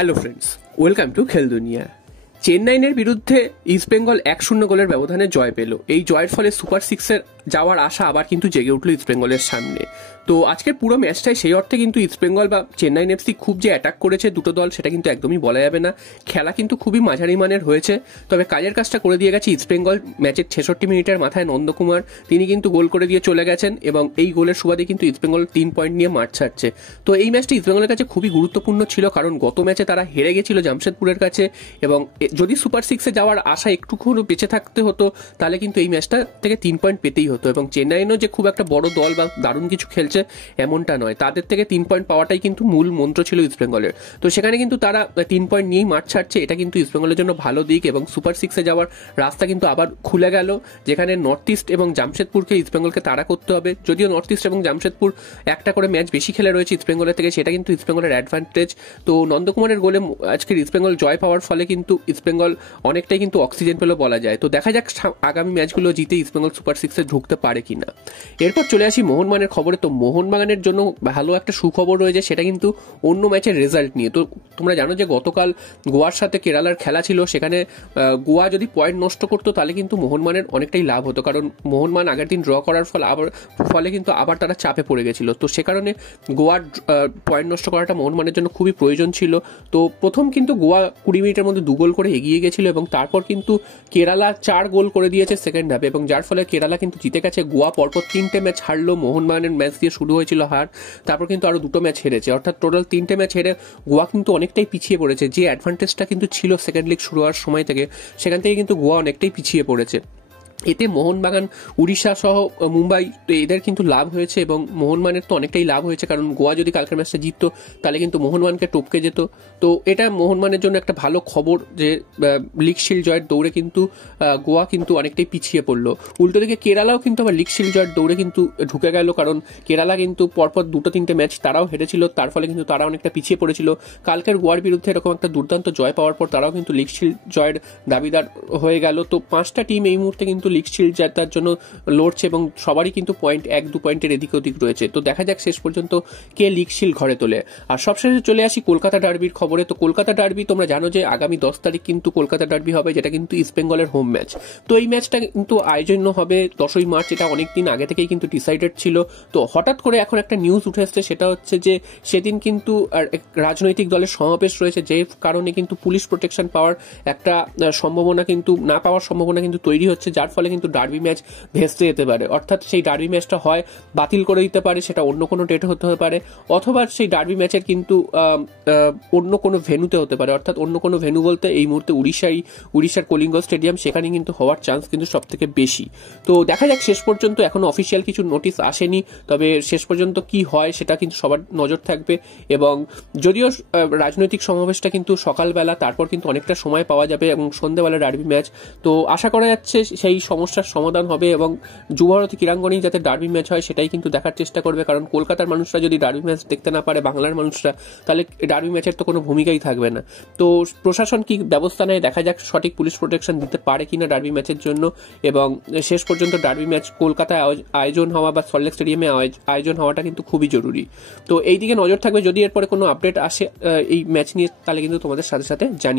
Hello friends, welcome to খেল দুনিয়া। চেন্নাইয়ের বিরুদ্ধে ইস্টবেঙ্গল 1-0 গোলের ব্যবধানে জয় পেল। এই জয়ের ফলে সুপার সিক্সের যাওয়ার আশা আবার কিন্তু জেগে উঠল ইস্টবেঙ্গলের সামনে। তো আজকের পুরো ম্যাচটাই সেই অর্থে কিন্তু ইস্টবেঙ্গল বা চেন্নাই এফসি খুব যে অ্যাটাক করেছে দুটো দল, সেটা কিন্তু একদমই বলা যাবে না। খেলা কিন্তু খুবই মাঝারি মানের হয়েছে, তবে কাজের কাজটা করে দিয়ে গেছে ইস্টবেঙ্গল। ম্যাচের 66 মিনিটের মাথায় নন্দকুমার তিনি কিন্তু গোল করে দিয়ে চলে গেছেন এবং এই গোলের সুবাদে কিন্তু ইস্টবেঙ্গল 3 পয়েন্ট নিয়ে মাঠ ছাড়ছে। তো এই ম্যাচটি ইস্টবেঙ্গলের কাছে খুবই গুরুত্বপূর্ণ ছিল, কারণ গত ম্যাচে তারা হেরে গেছিল জামশেদপুরের কাছে এবং যদি সুপার সিক্সে যাওয়ার আশা একটুখানি বেঁচে থাকতে হতো তাহলে কিন্তু এই ম্যাচটা থেকে 3 পয়েন্ট পেতেই হতো। এবং চেন্নাইনও যে খুব একটা বড় দল বা দারুণ কিছু খেলছে এমনটা নয়, তাদের থেকে 3 পয়েন্ট পাওয়াটাই কিন্তু মূল মন্ত্র ছিল ইস্টবেঙ্গলের। তো সেখানে কিন্তু তারা 3 পয়েন্ট নিয়েই মাঠ ছাড়ছে, এটা কিন্তু ইস্টবেঙ্গলের জন্য ভালো দিক এবং সুপার সিক্সে যাওয়ার রাস্তা কিন্তু আবার খুলে গেল, যেখানে নর্থ ইস্ট এবং জামশেদপুরকে ইস্টবেঙ্গলকে তাড়া করতে হবে। যদিও নর্থ ইস্ট এবং জামশেদপুর একটা করে ম্যাচ বেশি খেলে রয়েছে ইস্টবেঙ্গলের থেকে, সেটা কিন্তু ইস্টবেঙ্গলের অ্যাডভান্টেজ। তো নন্দকুমারের গোলে আজকের ইস্টবেঙ্গল জয় পাওয়ার ফলে কিন্তু ইস্টবেঙ্গল অনেকটাই কিন্তু অক্সিজেন পেল বলা যায়। তো দেখা যাক আগামী ম্যাচগুলো জিতে ইস্টবেঙ্গল সুপার সিক্সে ঢুকতে পারে কিনা। এরপর চলে আসি মোহনবাগানের খবরে। তো মোহনবাগানের জন্য ভালো একটা সুখবর রয়েছে, সেটা কিন্তু অন্য ম্যাচের রেজাল্ট নিয়ে। তো তোমরা জানো যে গতকাল গোয়ার সাথে কেরালার খেলা ছিল, সেখানে গোয়া যদি পয়েন্ট নষ্ট করতো তাহলে কিন্তু মোহনবাগানের অনেকটাই লাভ হতো, কারণ মোহনবাগান আগের দিন ড্র করার ফলে কিন্তু আবার তারা চাপে পড়ে গেছিল। তো সে কারণে গোয়ার পয়েন্ট নষ্ট করাটা মোহনবাগানের জন্য খুবই প্রয়োজন ছিল। তো প্রথম কিন্তু গোয়া 20 মিনিটের মধ্যে 2 গোল করে এগিয়ে গেছিল এবং তারপর কিন্তু কেরালা 4 গোল করে দিয়েছে সেকেন্ড হাফে এবং যার ফলে কেরালা কিন্তু জিতে গেছে। গোয়া পরপর 3টে ম্যাচ হারলো, মোহনবাগানের ম্যাচ দিয়ে শুরু হয়েছিল হার, তারপর কিন্তু আরো 2টো ম্যাচ হেরেছে, অর্থাৎ টোটাল 3টে ম্যাচ হেরে গোয়া কিন্তু অনেকটাই পিছিয়ে পড়েছে। যে অ্যাডভান্টেজটা কিন্তু ছিল সেকেন্ড লিগ শুরু হওয়ার সময় থেকে, সেখান থেকে কিন্তু গোয়া অনেকটাই পিছিয়ে পড়েছে। এতে মোহনবাগান, উড়িষ্যা সহ মুম্বাই, তো এদের কিন্তু লাভ হয়েছে এবং মোহনবাগানের তো অনেকটাই লাভ হয়েছে, কারণ গোয়া যদি কালকের ম্যাচটা জিততো তাহলে কিন্তু মোহনবাগানকে টপকে যেত। তো এটা মোহনবাগানের জন্য একটা ভালো খবর যে লিগ শিল্ড জয়ের দৌড়ে কিন্তু গোয়া কিন্তু অনেকটাই পিছিয়ে পড়লো। উল্টো দিকে কেরালাও কিন্তু আবার লিগ শিল্ড জয়ের দৌড়ে কিন্তু ঢুকে গেল, কারণ কেরালা কিন্তু পরপর 2-3টে ম্যাচ তারাও হেরেছিল, তার ফলে কিন্তু তারা অনেকটা পিছিয়ে পড়েছিল। কালকের গোয়ার বিরুদ্ধে এরকম একটা দুর্দান্ত জয় পাওয়ার পর তারাও কিন্তু লিগ শিল্ড জয়ের দাবিদার হয়ে গেল। তো 5টা টিম এই মুহূর্তে কিন্তু লিগ শিল্ড জেতার জন্য লড়ছে এবং সবারই কিন্তু পয়েন্ট 1-2 পয়েন্টের এদিক ওদিক রয়েছে। তো দেখা যাক শেষ পর্যন্ত কে লিগ শিল্ড ঘরে তোলে। আর সবশেষে চলে আসি কলকাতা ডার্বির খবরে। তো কলকাতা ডার্বি তোমরা জানো যে আগামী 10 তারিখ কিন্তু কলকাতা ডার্বি হবে, যেটা কিন্তু ইস্টবেঙ্গলের হোম ম্যাচ। তো এই ম্যাচটা কিন্তু আয়োজন হবে 10ই মার্চ, এটা অনেকদিন আগে থেকেই কিন্তু ডিসাইডেড ছিল। তো হঠাৎ করে এখন একটা নিউজ উঠে আসছে, সেটা হচ্ছে যে সেদিন কিন্তু রাজনৈতিক দলের সমাবেশ রয়েছে, যে কারণে কিন্তু পুলিশ প্রোটেকশন পাওয়ার একটা সম্ভাবনা কিন্তু না পাওয়ার সম্ভাবনা কিন্তু তৈরি হচ্ছে, যার ফলে কিন্তু ডার্বি ম্যাচ ভেস্তে যেতে পারে। অর্থাৎ সেই ডার্বি ম্যাচটা হয় বাতিল করে দিতে পারে, সেটা অন্য কোনো ডেট হতে পারে, অথবা সেই ডার্বি ম্যাচের কিন্তু অন্য কোনো ভেন্যুতে হতে পারে। অর্থাৎ অন্য কোনো ভেন্যু বলতে এই মুহূর্তে উড়িষ্যার কলিঙ্গ স্টেডিয়াম, সেখানে কিন্তু হওয়ার চান্স কিন্তু সব থেকে বেশি। তো দেখা যাক, শেষ পর্যন্ত এখনো অফিসিয়াল কিছু নোটিশ আসেনি, তবে শেষ পর্যন্ত কি হয় সেটা কিন্তু সবার নজর থাকবে। এবং যদিও রাজনৈতিক সমাবেশটা কিন্তু সকালবেলা, তারপর কিন্তু অনেকটা সময় পাওয়া যাবে এবং সন্ধ্যেবেলা ডার্বি ম্যাচ। তো আশা করা যাচ্ছে সেই সমস্যার সমাধান হবে এবং যুবভারতী ক্রীড়াঙ্গনেই যাতে ডার্বি ম্যাচ হয় সেটাই কিন্তু দেখার চেষ্টা করবে, কারণ কলকাতার মানুষরা যদি ডার্বি ম্যাচ দেখতে না পারে, বাংলার মানুষরা, তাহলে ডার্বি ম্যাচের তো কোনো ভূমিকাই থাকবে না। তো প্রশাসন কি ব্যবস্থা নেয় দেখা যাক, সঠিক পুলিশ প্রোটেকশন দিতে পারে কিনা ডার্বি ম্যাচের জন্য। এবং শেষ পর্যন্ত ডার্বি ম্যাচ কলকাতায় আয়োজন হওয়া বা সল্টলেক স্টেডিয়ামে আয়োজন হওয়াটা কিন্তু খুবই জরুরি। তো এই দিকে নজর থাকবে, যদি এরপরে কোনো আপডেট আসে এই ম্যাচ নিয়ে তাহলে কিন্তু তোমাদের সাথে সাথে জানি।